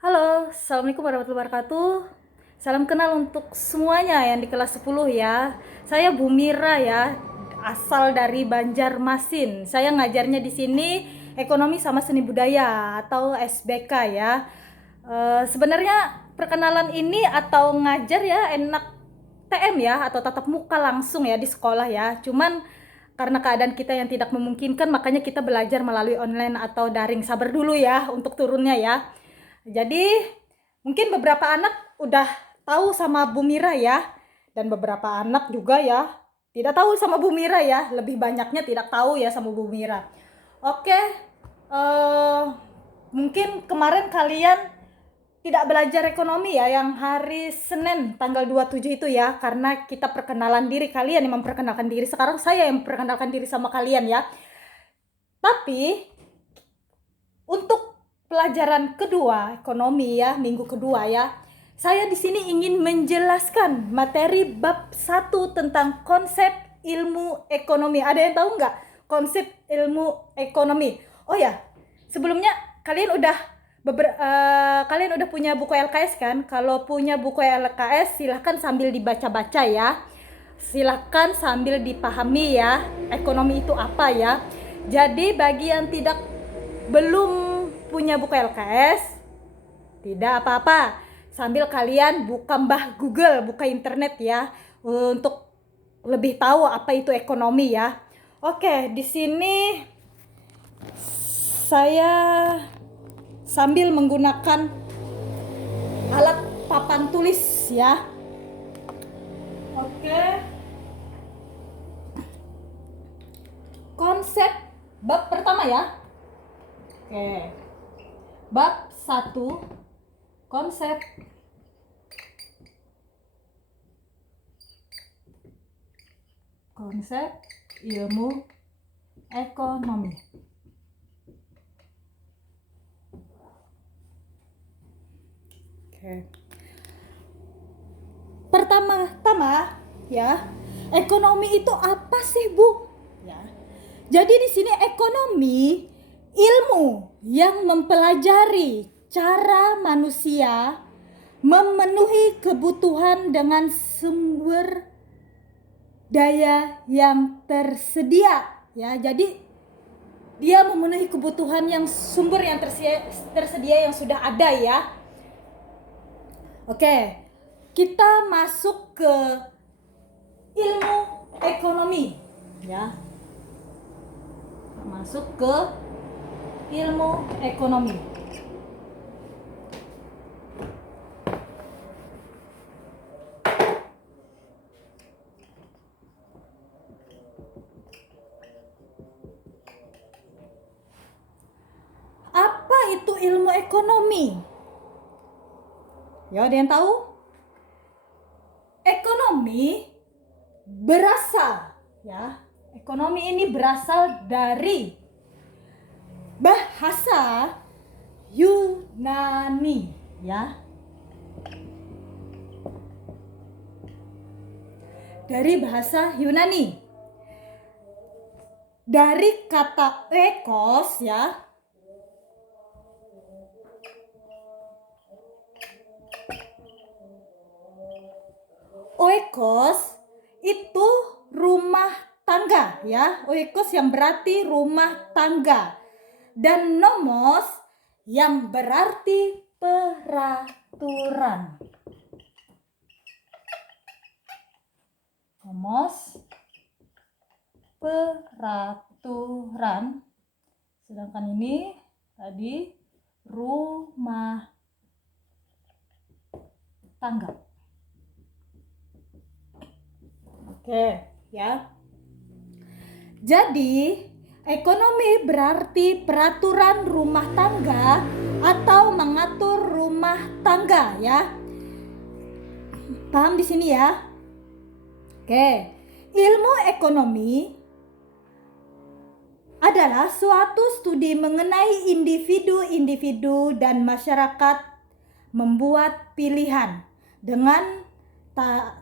Halo, Assalamualaikum warahmatullahi wabarakatuh. Salam kenal untuk semuanya yang di kelas 10 ya. Saya Bu Mira ya, asal dari Banjarmasin. Saya ngajarnya di sini Ekonomi sama Seni Budaya atau SBK ya. Sebenarnya perkenalan ini atau ngajar ya enak TM ya atau tatap muka langsung ya di sekolah ya. Cuman karena keadaan kita yang tidak memungkinkan makanya kita belajar melalui online atau daring. Sabar dulu ya untuk turunnya ya. Jadi mungkin beberapa anak udah tahu sama Bu Mira ya, dan beberapa anak juga ya tidak tahu sama Bu Mira ya, lebih banyaknya tidak tahu ya sama Bu Mira. Oke, mungkin kemarin kalian tidak belajar ekonomi ya yang hari Senin tanggal 27 itu ya, karena kita perkenalan diri, kalian yang memperkenalkan diri. Sekarang saya yang memperkenalkan diri sama kalian ya. Tapi untuk pelajaran kedua ekonomi ya, minggu kedua ya, saya di sini ingin menjelaskan materi bab 1 tentang konsep ilmu ekonomi. Ada yang tahu nggak konsep ilmu ekonomi? Oh ya, sebelumnya kalian udah kalian udah punya buku LKS kan? Kalau punya buku LKS silahkan sambil dibaca-baca ya. Silahkan sambil dipahami ya, ekonomi itu apa ya. Jadi bagi yang belum punya buku LKS, tidak apa-apa. Sambil kalian buka Google, buka internet ya, untuk lebih tahu apa itu ekonomi ya. Oke, di sini saya sambil menggunakan alat papan tulis ya. Oke. Konsep bab pertama ya. Oke. Bab 1, konsep ilmu ekonomi. Oke. Pertama-tama ya, ekonomi itu apa sih, Bu? Ya. Jadi di sini ekonomi ilmu yang mempelajari cara manusia memenuhi kebutuhan dengan sumber daya yang tersedia ya. Jadi dia memenuhi kebutuhan yang sumber yang tersedia yang sudah ada ya. Oke, kita masuk ke ilmu ekonomi ya. Masuk ke ilmu ekonomi. Apa itu ilmu ekonomi? Ya, ada yang tahu? Ekonomi berasal ya. Ekonomi ini berasal dari bahasa Yunani ya. Dari bahasa Yunani. Dari kata ekos ya. Oikos itu rumah tangga ya. Oikos yang berarti rumah tangga. Dan nomos yang berarti peraturan. Nomos peraturan. Sedangkan ini tadi rumah tangga. Oke, ya. Jadi, ekonomi berarti peraturan rumah tangga atau mengatur rumah tangga ya. Paham di sini ya? Oke. Ilmu ekonomi adalah suatu studi mengenai individu-individu dan masyarakat membuat pilihan dengan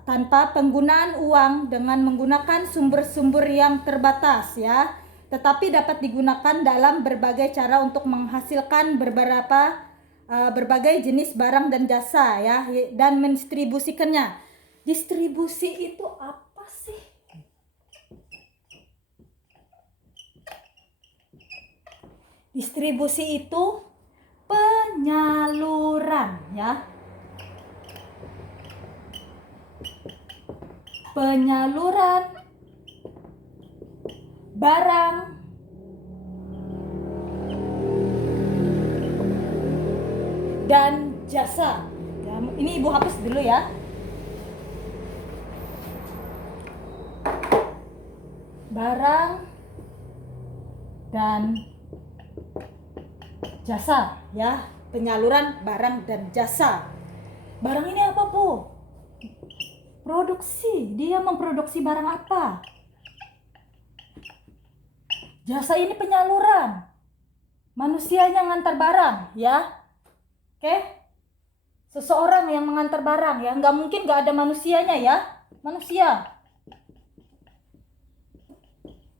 tanpa penggunaan uang, dengan menggunakan sumber-sumber yang terbatas ya, tetapi dapat digunakan dalam berbagai cara untuk menghasilkan beberapa berbagai jenis barang dan jasa ya, dan mendistribusikannya. Distribusi itu apa sih? Distribusi itu penyaluran ya. Penyaluran barang dan jasa. Ya, ini Ibu hapus dulu ya. Barang dan jasa ya, penyaluran barang dan jasa. Barang ini apa, Bu? Produksi. Dia memproduksi barang apa? Jasa ini penyaluran. Manusianya ngantar barang ya. Oke? Seseorang yang mengantar barang ya. Nggak mungkin nggak ada manusianya ya. Manusia.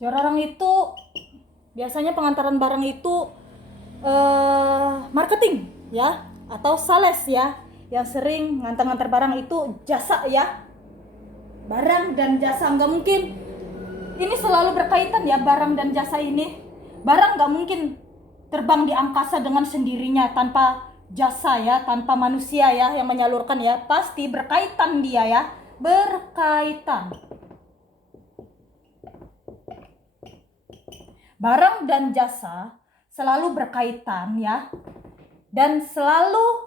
Orang itu biasanya pengantaran barang itu marketing ya, atau sales ya, yang sering ngantar-ngantar barang itu jasa ya. Barang dan jasa nggak mungkin, ini selalu berkaitan ya, barang dan jasa ini. Barang nggak mungkin terbang di angkasa dengan sendirinya tanpa jasa ya, tanpa manusia ya yang menyalurkan ya, pasti berkaitan dia ya, berkaitan. Barang dan jasa selalu berkaitan ya, dan selalu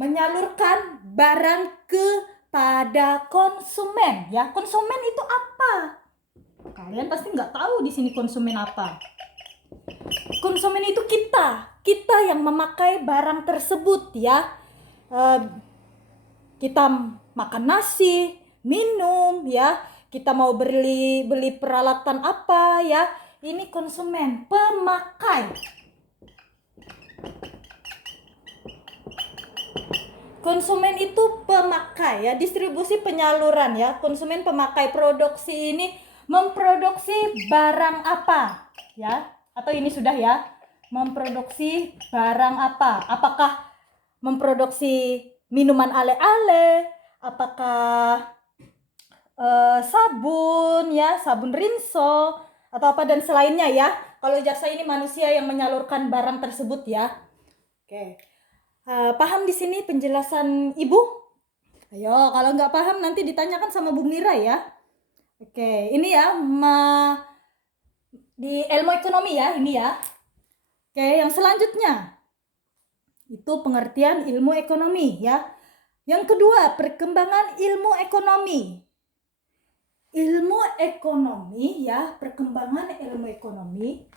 menyalurkan barang kepada konsumen ya. Konsumen itu apa? Kalian pasti nggak tahu di sini konsumen apa. Konsumen itu kita yang memakai barang tersebut ya. Kita makan nasi, minum ya, kita mau beli peralatan apa ya. Ini konsumen, pemakai. Konsumen itu pemakai ya, distribusi penyaluran ya. Konsumen pemakai, produksi ini memproduksi barang apa ya? Atau ini sudah ya, memproduksi barang apa? Apakah memproduksi minuman ale-ale? Apakah sabun ya, sabun rinso atau apa dan selainnya ya. Kalau jasa ini manusia yang menyalurkan barang tersebut ya. Oke. Paham di sini penjelasan Ibu? Ayo, kalau nggak paham nanti ditanyakan sama Bu Mira ya. Oke, ini ya di ilmu ekonomi ya, ini ya. Oke, yang selanjutnya itu pengertian ilmu ekonomi ya. Yang kedua, perkembangan ilmu ekonomi. Ilmu ekonomi ya, perkembangan ilmu ekonomi.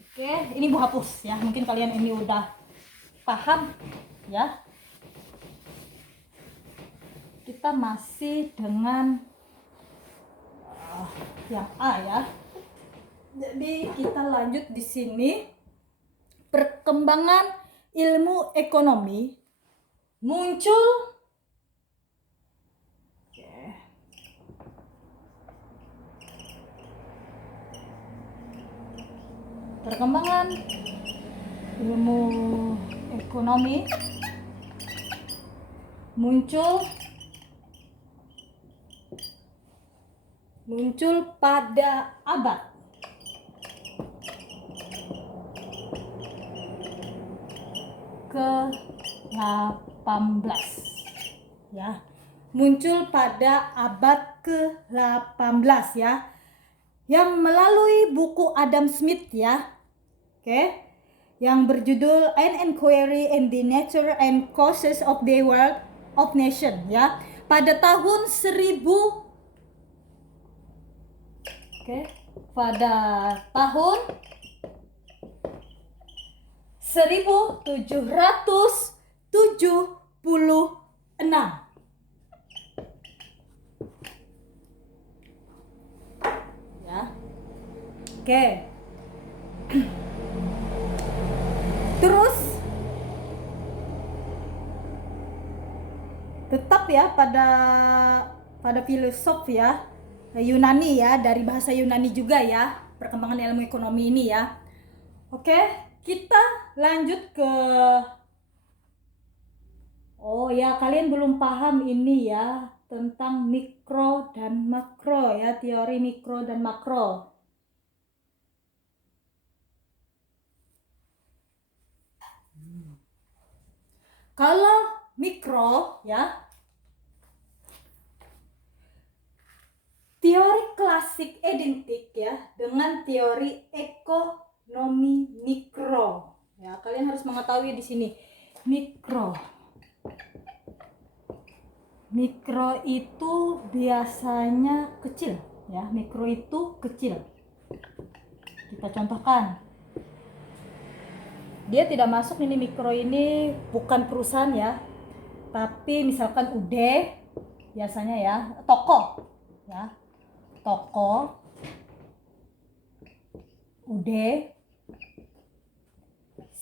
Oke, ini Bu hapus ya. Mungkin kalian ini udah paham ya. Kita masih dengan yang A ya. Jadi kita lanjut di sini. Perkembangan ilmu ekonomi muncul perkembangan ilmu ekonomi muncul pada abad ke-18 ya. Muncul pada abad ke-18 ya. Yang melalui buku Adam Smith ya. Oke. Yang berjudul An Inquiry in the Nature and Causes of the World of Nation ya. Pada tahun 1776 ya. Oke. Terus tetap ya pada filosof ya Yunani ya, dari bahasa Yunani juga ya, perkembangan ilmu ekonomi ini ya. Oke, kita lanjut ke ya, kalian belum paham ini ya tentang mikro dan makro ya, teori mikro dan makro. Kalau mikro ya, teori klasik identik ya dengan teori ekonomi mikro. Ya, kalian harus mengetahui di sini mikro. Mikro itu biasanya kecil ya, mikro itu kecil. Kita contohkan. Dia tidak masuk ini mikro ini bukan perusahaan ya. Tapi misalkan biasanya ya, toko ya. Toko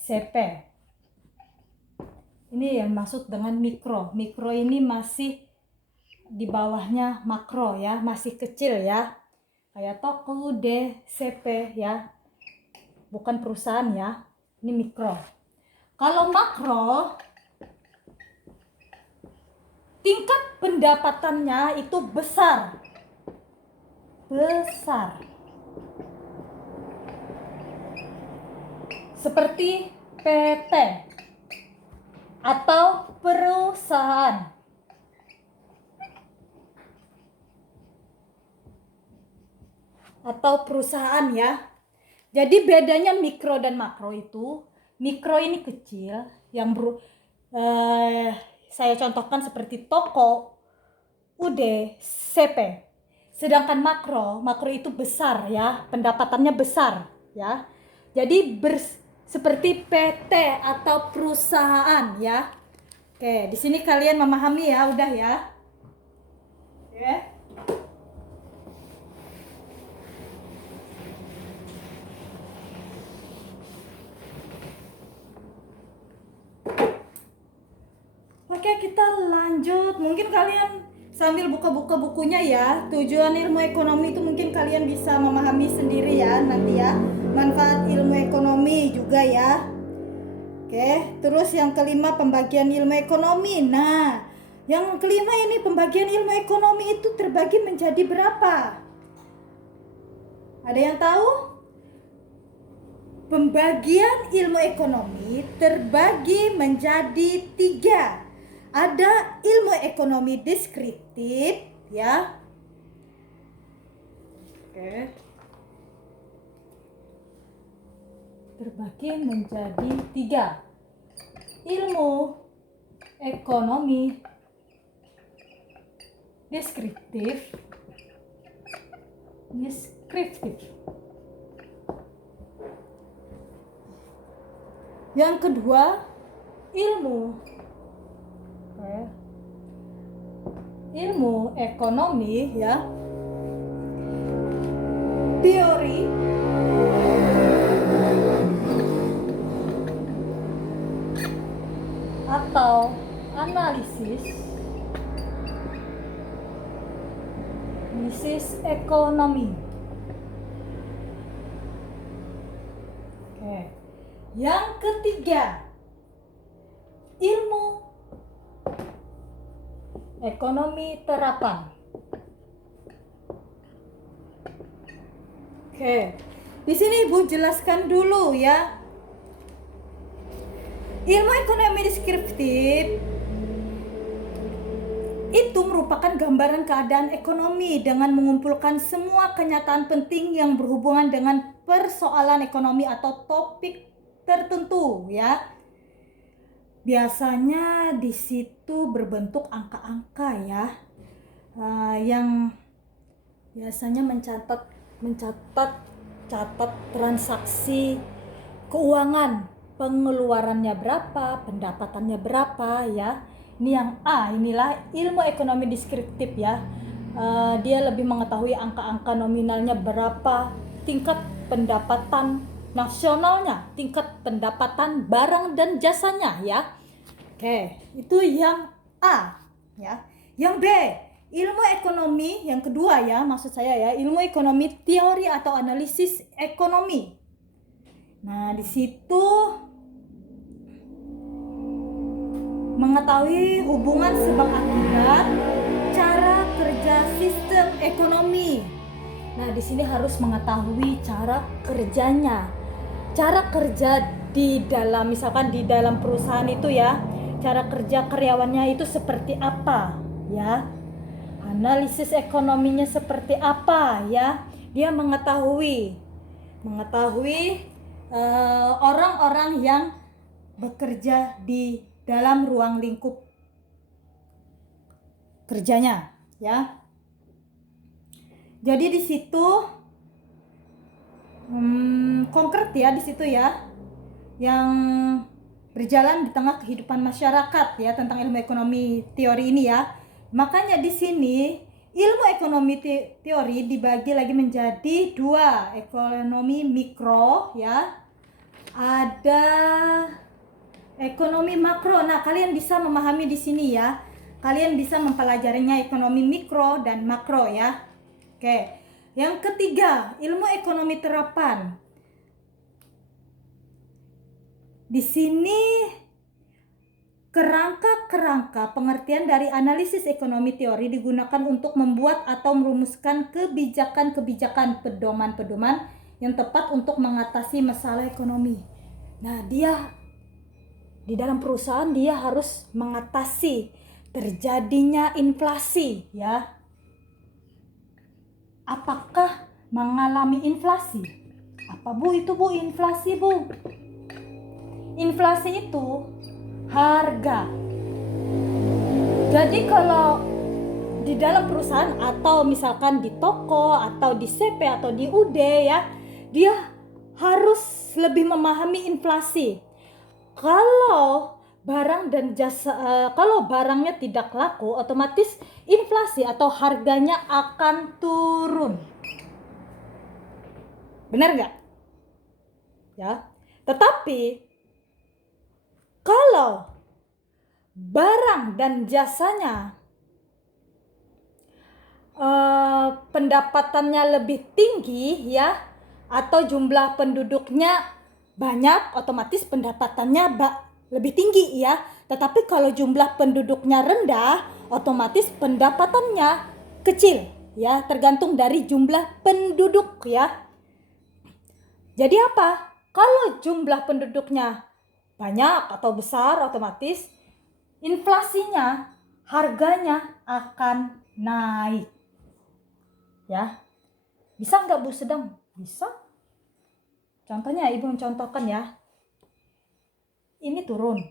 CP. Ini yang masuk dengan mikro. Mikro ini masih di bawahnya makro ya, masih kecil ya. Kayak toko CP ya. Bukan perusahaan ya. Ini mikro. Kalau makro, tingkat pendapatannya itu besar. Seperti PT atau perusahaan. Ya. Jadi bedanya mikro dan makro itu, mikro ini kecil, yang saya contohkan seperti toko, CP. Sedangkan makro itu besar ya, pendapatannya besar ya. Jadi seperti PT atau perusahaan ya. Oke, di sini kalian memahami ya, udah ya. Oke. Oke, kita lanjut. Mungkin kalian sambil buka-buka bukunya ya. Tujuan ilmu ekonomi itu mungkin kalian bisa memahami sendiri ya nanti ya. Manfaat ilmu ekonomi juga ya. Oke, terus yang kelima pembagian ilmu ekonomi. Nah, yang kelima ini pembagian ilmu ekonomi itu terbagi menjadi berapa? Ada yang tahu? Pembagian ilmu ekonomi terbagi menjadi 3. Ada ilmu ekonomi deskriptif ya. Oke. Terbagi menjadi 3. Ilmu ekonomi deskriptif. Yang kedua, ilmu ekonomi ya, teori atau analisis ekonomi. Oke. Yang ketiga, ilmu ekonomi terapan. Oke. Di sini Ibu jelaskan dulu ya. Ilmu ekonomi deskriptif itu merupakan gambaran keadaan ekonomi dengan mengumpulkan semua kenyataan penting yang berhubungan dengan persoalan ekonomi atau topik tertentu ya. Biasanya di situ berbentuk angka-angka ya, yang biasanya mencatat transaksi keuangan, pengeluarannya berapa, pendapatannya berapa ya. Ini yang A, inilah ilmu ekonomi deskriptif ya. Dia lebih mengetahui angka-angka nominalnya berapa, tingkat pendapatan nasionalnya, tingkat pendapatan barang dan jasanya ya. Oke, itu yang A ya. Yang B, ilmu ekonomi yang kedua ya, maksud saya ya, ilmu ekonomi teori atau analisis ekonomi. Nah, di situ mengetahui hubungan sebab akibat, cara kerja sistem ekonomi. Nah, di sini harus mengetahui cara kerjanya. Cara kerja di dalam, misalkan di dalam perusahaan itu ya, cara kerja karyawannya itu seperti apa ya. Analisis ekonominya seperti apa ya. Dia mengetahui orang-orang yang bekerja di dalam ruang lingkup kerjanya ya. Jadi di situ konkret ya, di situ ya, yang berjalan di tengah kehidupan masyarakat ya, tentang ilmu ekonomi teori ini ya. Makanya di sini ilmu ekonomi teori dibagi lagi menjadi dua, ekonomi mikro ya, ada ekonomi makro. Nah, kalian bisa memahami di sini ya, kalian bisa mempelajarinya ekonomi mikro dan makro ya. Oke. Yang ketiga, ilmu ekonomi terapan. Di sini kerangka pengertian dari analisis ekonomi teori digunakan untuk membuat atau merumuskan kebijakan-kebijakan, pedoman-pedoman yang tepat untuk mengatasi masalah ekonomi. Nah, dia di dalam perusahaan dia harus mengatasi terjadinya inflasi ya. Apakah mengalami inflasi? Apa Bu itu Bu inflasi Bu? Inflasi itu harga. Jadi kalau di dalam perusahaan atau misalkan di toko atau di CP atau di UD ya, dia harus lebih memahami inflasi. Kalau barang dan jasa, kalau barangnya tidak laku, otomatis inflasi atau harganya akan turun. Benar nggak? Ya. Tetapi kalau barang dan jasanya pendapatannya lebih tinggi ya, atau jumlah penduduknya banyak, otomatis pendapatannya lebih tinggi ya. Tetapi kalau jumlah penduduknya rendah, otomatis pendapatannya kecil ya, tergantung dari jumlah penduduk ya. Jadi apa? Kalau jumlah penduduknya banyak atau besar, otomatis inflasinya, harganya akan naik ya. Bisa nggak Bu sedang? Bisa. Contohnya Ibu mencontohkan ya. Ini turun,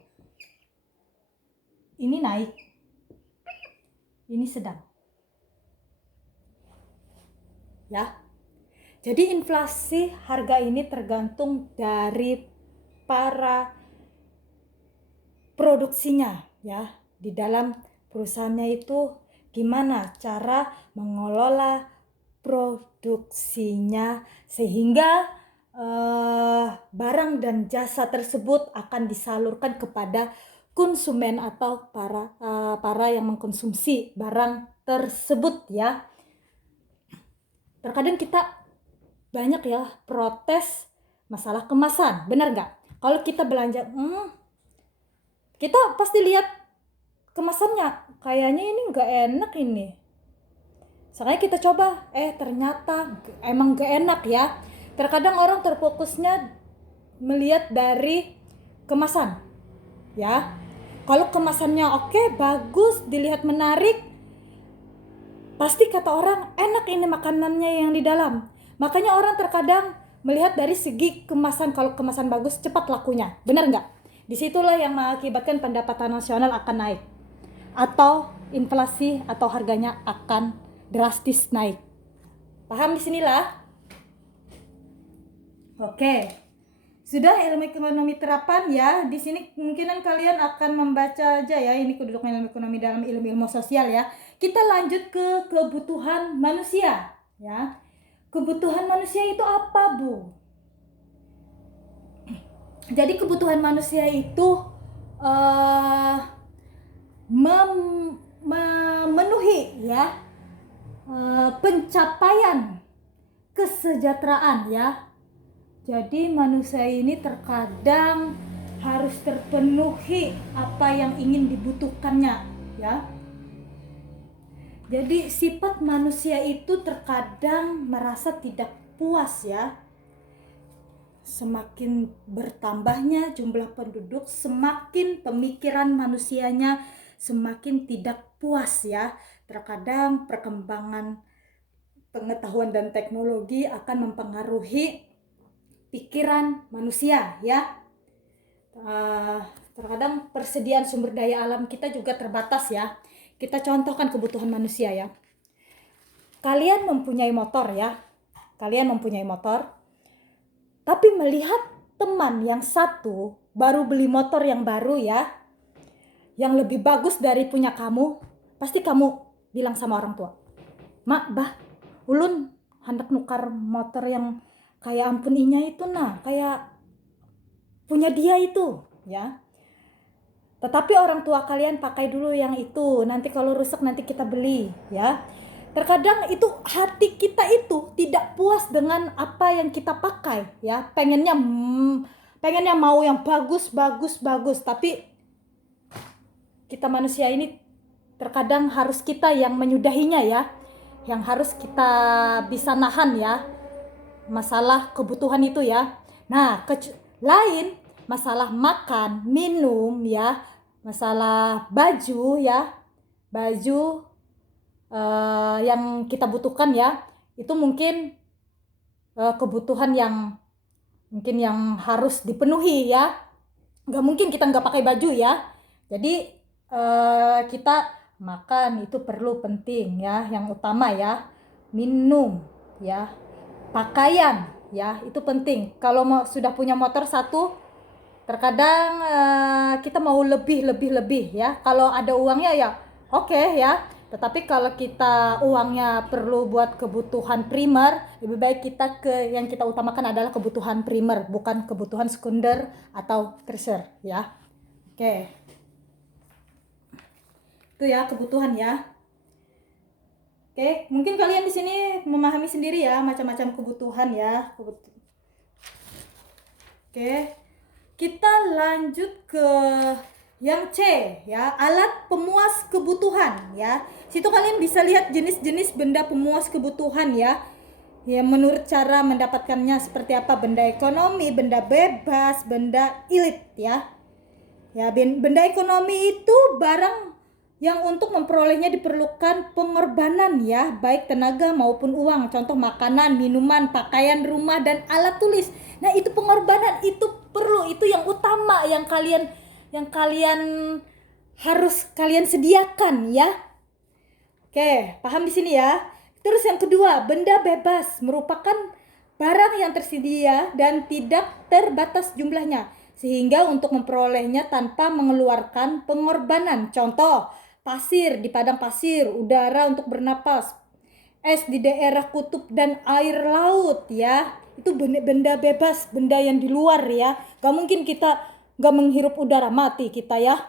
ini naik, ini sedang ya. Jadi inflasi harga ini tergantung dari para produksinya ya. Di dalam perusahaannya itu gimana cara mengelola produksinya sehingga barang dan jasa tersebut akan disalurkan kepada konsumen atau para yang mengkonsumsi barang tersebut ya. Terkadang kita banyak ya protes masalah kemasan, benar nggak? Kalau kita belanja, kita pasti lihat kemasannya, kayaknya ini nggak enak ini. Soalnya kita coba, ternyata emang nggak enak ya. Terkadang orang terfokusnya melihat dari kemasan ya. Kalau kemasannya oke, bagus, dilihat menarik, pasti kata orang enak ini makanannya yang di dalam. Makanya orang terkadang melihat dari segi kemasan. Kalau kemasan bagus, cepat lakunya, benar nggak? Disitulah yang mengakibatkan pendapatan nasional akan naik, atau inflasi atau harganya akan drastis naik. Paham di sinilah? Oke, sudah ilmu ekonomi terapan ya. Di sini kemungkinan kalian akan membaca aja ya. Ini kedudukan ilmu ekonomi dalam ilmu sosial ya. Kita lanjut ke kebutuhan manusia ya. Kebutuhan manusia itu apa Bu? Jadi kebutuhan manusia itu memenuhi ya pencapaian kesejahteraan ya. Jadi manusia ini terkadang harus terpenuhi apa yang ingin dibutuhkannya, ya. Jadi sifat manusia itu terkadang merasa tidak puas, ya. Semakin bertambahnya jumlah penduduk, semakin pemikiran manusianya semakin tidak puas, ya. Terkadang perkembangan pengetahuan dan teknologi akan mempengaruhi pikiran manusia, ya. Terkadang persediaan sumber daya alam kita juga terbatas, ya. Kita contohkan kebutuhan manusia, ya. Kalian mempunyai motor, ya. Kalian mempunyai motor, tapi melihat teman yang satu baru beli motor yang baru, ya, yang lebih bagus dari punya kamu, pasti kamu bilang sama orang tua, "Mak, bah, ulun hendak nukar motor yang kayak ampun inya itu nah, kayak punya dia itu," ya. Tetapi orang tua kalian pakai dulu yang itu, nanti kalau rusak nanti kita beli, ya. Terkadang itu hati kita itu tidak puas dengan apa yang kita pakai, ya. Pengennya mau yang bagus, tapi kita manusia ini terkadang harus kita yang menyudahinya, ya. Yang harus kita bisa nahan, ya, masalah kebutuhan itu, ya. Nah, lain masalah makan, minum, ya, masalah baju, ya, baju yang kita butuhkan, ya, itu mungkin kebutuhan yang mungkin yang harus dipenuhi, ya. Nggak mungkin kita nggak pakai baju, ya. Jadi kita makan itu perlu penting, ya, yang utama, ya. Minum, ya, pakaian, ya, itu penting. Kalau sudah punya motor satu, terkadang kita mau lebih, ya. Kalau ada uangnya, ya oke, ya. Tetapi kalau kita uangnya perlu buat kebutuhan primer, lebih baik kita yang kita utamakan adalah kebutuhan primer, bukan kebutuhan sekunder atau tersier, ya. Oke. Itu ya kebutuhan, ya. Oke, mungkin kalian di sini memahami sendiri, ya, macam-macam kebutuhan, ya. Oke. Kita lanjut ke yang C, ya, alat pemuas kebutuhan, ya. Situ kalian bisa lihat jenis-jenis benda pemuas kebutuhan, ya. Ya, menurut cara mendapatkannya seperti apa, benda ekonomi, benda bebas, benda ilit, ya. Ya, benda ekonomi itu barang yang untuk memperolehnya diperlukan pengorbanan, ya, baik tenaga maupun uang. Contoh makanan, minuman, pakaian, rumah, dan alat tulis. Nah, itu pengorbanan, itu perlu, itu yang utama yang kalian harus kalian sediakan, ya. Oke, paham di sini, ya. Terus yang kedua, benda bebas merupakan barang yang tersedia dan tidak terbatas jumlahnya, sehingga untuk memperolehnya tanpa mengeluarkan pengorbanan. Contoh, pasir di padang pasir, udara untuk bernapas, es di daerah kutub, dan air laut, ya. Itu benda bebas, benda yang di luar, ya. Gak mungkin kita gak menghirup udara, mati kita, ya.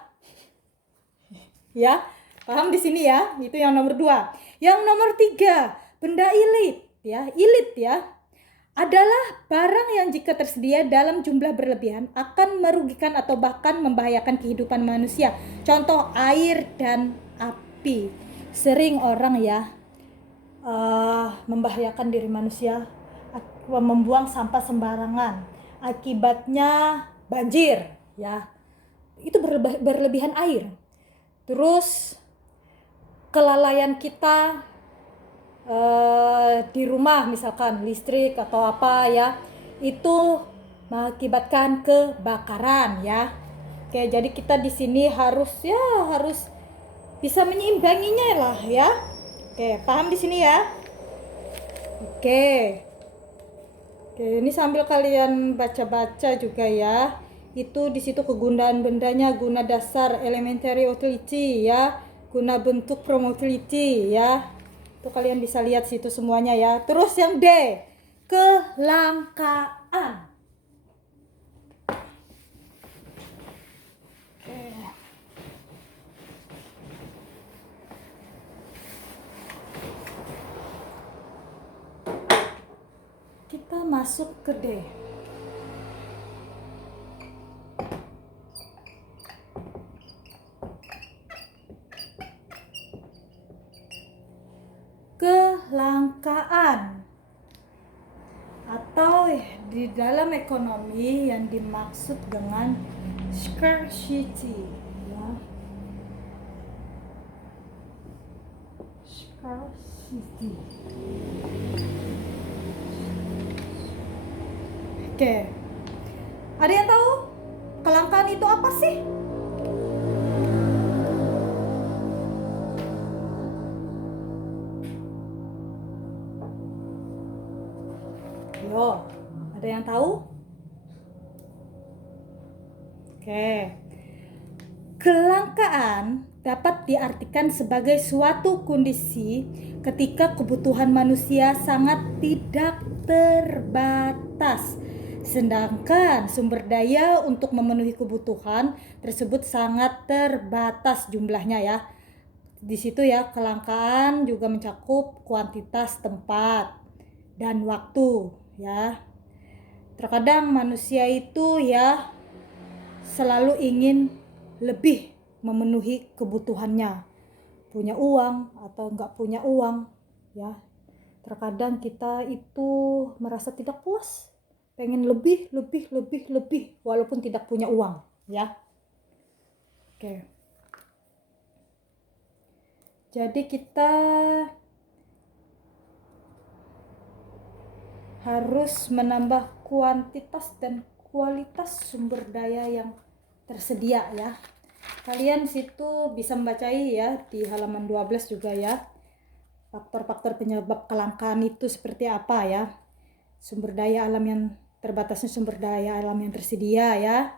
Ya, paham di sini, ya. Itu yang nomor 2. Yang nomor 3, benda ilit, ya. Ilit, ya, adalah barang yang jika tersedia dalam jumlah berlebihan akan merugikan atau bahkan membahayakan kehidupan manusia. Contoh, air dan api. Sering orang, ya, membahayakan diri manusia, membuang sampah sembarangan. Akibatnya banjir, ya. Itu berlebihan air. Terus kelalaian kita di rumah, misalkan listrik atau apa, ya, itu mengakibatkan kebakaran, ya. Oke, jadi kita di sini harus bisa menyeimbanginya lah, ya. Oke, paham di sini, ya. Oke, ini sambil kalian baca-baca juga, ya. Itu di situ kegunaan bendanya, guna dasar elementary utility, ya, guna bentuk utility, ya. Itu kalian bisa lihat situ semuanya, ya. Terus yang D, kelangkaan. Kita masuk ke D. kelangkaan atau di dalam ekonomi yang dimaksud dengan scarcity, ya. Scarcity. Oke. Ada yang tahu kelangkaan itu apa sih? Yo, ada yang tahu? Oke. Kelangkaan dapat diartikan sebagai suatu kondisi ketika kebutuhan manusia sangat tidak terbatas, sedangkan sumber daya untuk memenuhi kebutuhan tersebut sangat terbatas jumlahnya, ya. Di situ ya, kelangkaan juga mencakup kuantitas tempat dan waktu, ya. Terkadang manusia itu ya selalu ingin lebih memenuhi kebutuhannya, punya uang atau enggak punya uang, ya. Terkadang kita itu merasa tidak puas, pengen lebih walaupun tidak punya uang, ya. Oke. Jadi kita harus menambah kuantitas dan kualitas sumber daya yang tersedia, ya. Kalian situ bisa membacai ya di halaman 12 juga, ya. Faktor-faktor penyebab kelangkaan itu seperti apa, ya. Sumber daya alam yang terbatasnya sumber daya alam yang tersedia, ya.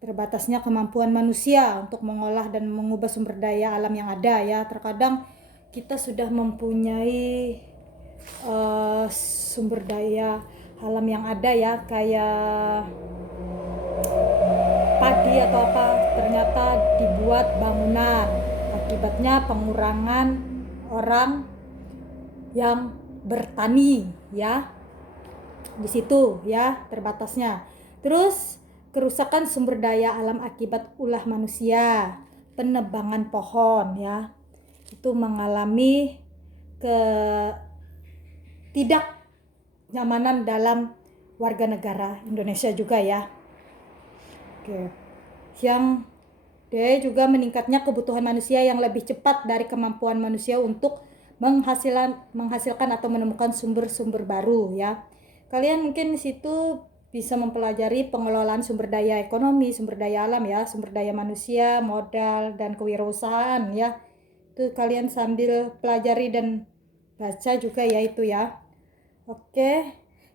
Terbatasnya kemampuan manusia untuk mengolah dan mengubah sumber daya alam yang ada, ya. Terkadang kita sudah mempunyai sumber daya alam yang ada, ya, kayak padi atau apa, ternyata dibuat bangunan, akibatnya pengurangan orang yang bertani, ya. Di situ ya terbatasnya. Terus kerusakan sumber daya alam akibat ulah manusia, penebangan pohon, ya, itu mengalami tidak nyamanan dalam warga negara Indonesia juga, ya. Oke. Yang D juga meningkatnya kebutuhan manusia yang lebih cepat dari kemampuan manusia untuk menghasilkan atau menemukan sumber-sumber baru, ya. Kalian mungkin di situ bisa mempelajari pengelolaan sumber daya ekonomi, sumber daya alam, ya, sumber daya manusia, modal, dan kewirausahaan, ya. Itu kalian sambil pelajari dan baca juga, ya, itu, ya. Oke,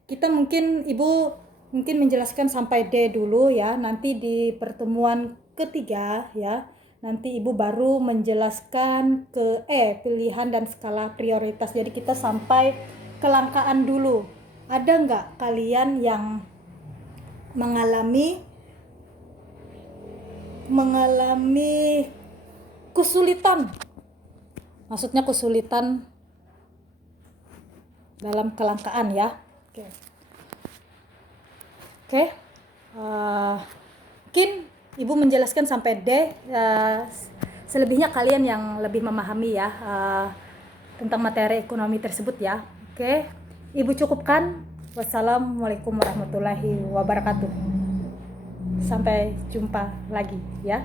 kita Ibu mungkin menjelaskan sampai D dulu, ya. Nanti di pertemuan ketiga, ya, nanti Ibu baru menjelaskan ke E, pilihan dan skala prioritas. Jadi kita sampai kelangkaan dulu. Ada nggak kalian yang mengalami kesulitan? Maksudnya kesulitan dalam kelangkaan, ya. Oke. Mungkin Ibu menjelaskan sampai D. Selebihnya kalian yang lebih memahami, ya, tentang materi ekonomi tersebut, ya. Oke. Ibu cukupkan. Wassalamualaikum warahmatullahi wabarakatuh. Sampai jumpa lagi, ya.